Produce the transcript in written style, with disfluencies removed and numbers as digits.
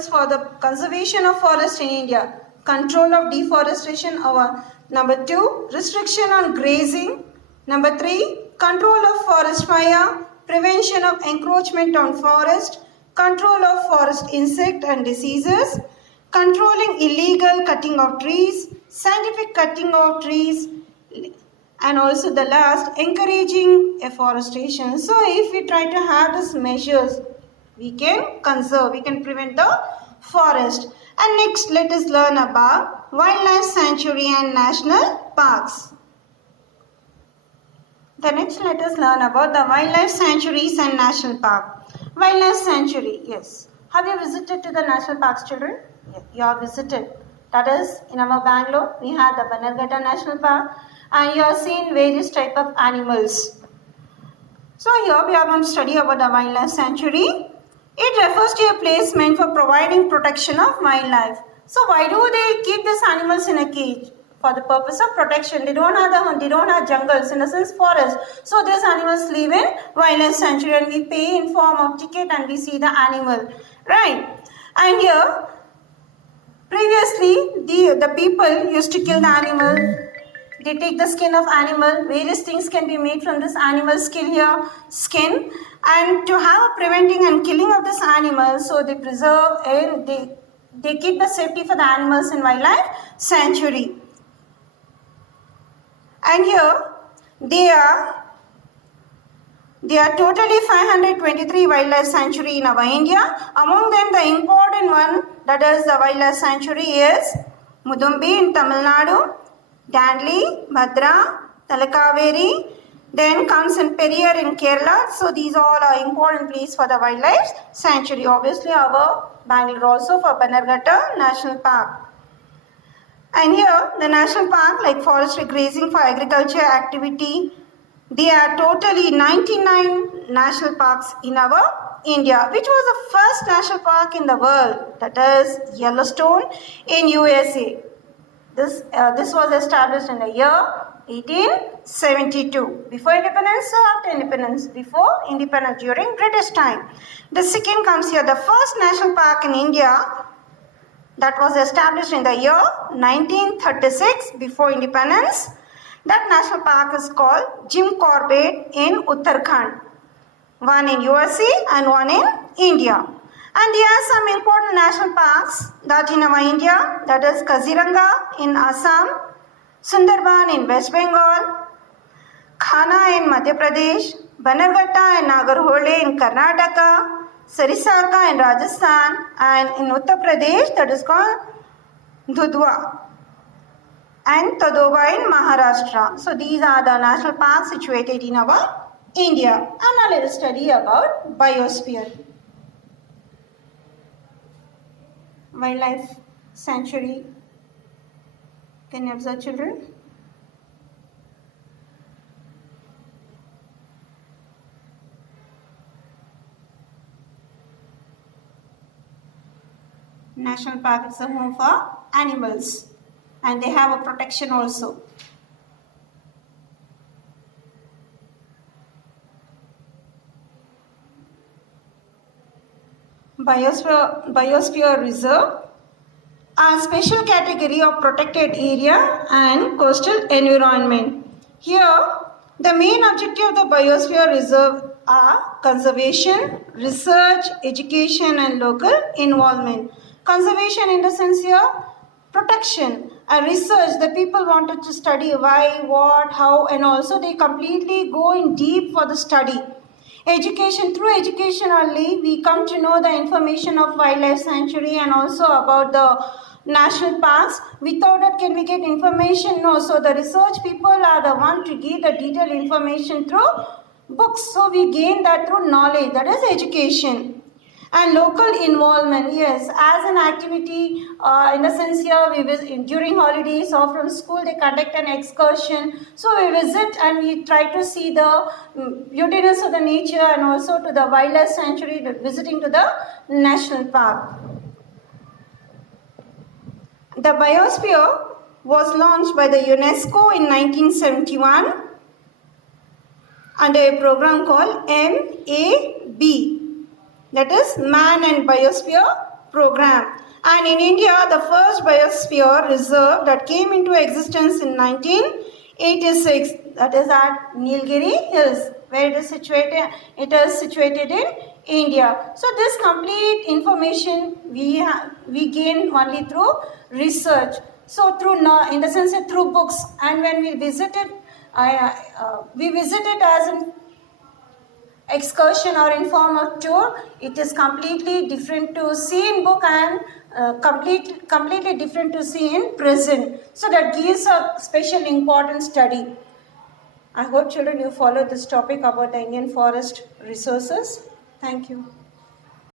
measures for the conservation of forest in India. Control of deforestation. Number 2, restriction on grazing. Number 3, control of forest fire, prevention of encroachment on forest, control of forest insect and diseases, controlling illegal cutting of trees, scientific cutting of trees, and also the last, encouraging afforestation. So if we try to have these measures, we can conserve, we can prevent the forest. And next, let us learn about wildlife sanctuary and national parks. The next, let us learn about the wildlife sanctuaries and national park. Wildlife sanctuary, yes. Have you visited to the national parks, children? Yes, you have visited. That is, in our Bangalore, we have the Bannerghatta National Park, and you have seen various type of animals. So here we are going to study about the wildlife sanctuary. It refers to a place meant for providing protection of wildlife. So why do they keep these animals in a cage? For the purpose of protection. They don't have jungles, in a sense forest. So these animals live in wildlife sanctuary, and we pay in form of ticket and we see the animal. Right? And here, previously the people used to kill the animal. They take the skin of animal. Various things can be made from this animal skin. And to have a preventing and killing of this animal, so they preserve and they keep the safety for the animals in wildlife sanctuary. And here they are totally 523 wildlife sanctuary in our India. Among them, the important one, that is the wildlife sanctuary, is Mudumbi in Tamil Nadu, Dandli, Bhadra, Talakaveri, then comes in Periyar in Kerala. So these all are important places for the wildlife sanctuary. Obviously our Bangalore also for Bannerghatta National Park. And here the national park, like forestry, grazing for agriculture activity, there are totally 99 national parks in our India, which was the first national park in the world, that is Yellowstone in USA. This was established in the year 1872. Before independence or after independence? Before independence, during British time. The second comes here, the first national park in India, that was established in the year 1936, before independence. That national park is called Jim Corbett in Uttarakhand. One in USA and one in India. And there are some important national parks that in our India, that is Kaziranga in Assam, Sundarban in West Bengal, Khana in Madhya Pradesh, Bannerghatta and Nagarhole in Karnataka, Sarisaka in Rajasthan, and in Uttar Pradesh, that is called Dudhwa, and Tadoba in Maharashtra. So these are the national parks situated in our India. And now let us study about biosphere. Wildlife sanctuary. Can you observe, children? National park is a home for animals, and they have a protection also. Biosphere reserve, a special category of protected area and coastal environment. Here, the main objective of the biosphere reserve are conservation, research, education, and local involvement. Conservation in the sense here, protection and research. The people wanted to study why, what, how, and also they completely go in deep for the study. Education, through education only, we come to know the information of wildlife sanctuary and also about the national parks. Without that, can we get information? No. So the research people are the one to give the detailed information through books. So we gain that through knowledge, that is education. And local involvement, yes, as an activity, in the sense here, we visit during holidays or from school, they conduct an excursion. So we visit and we try to see the beautiness of the nature and also to the wildlife sanctuary, visiting to the national park. The biosphere was launched by the UNESCO in 1971 under a program called MAB. That is Man and Biosphere program. And in India, the first biosphere reserve that came into existence in 1986, that is at Nilgiri Hills, where it is situated. It is situated in India. So this complete information we gain only through research. So through, in the sense that through books, and when we visited, we visited as an excursion or informal tour, it is completely different to see in book and completely different to see in present. So that gives a special important study. I hope children you follow this topic about the Indian forest resources. Thank you.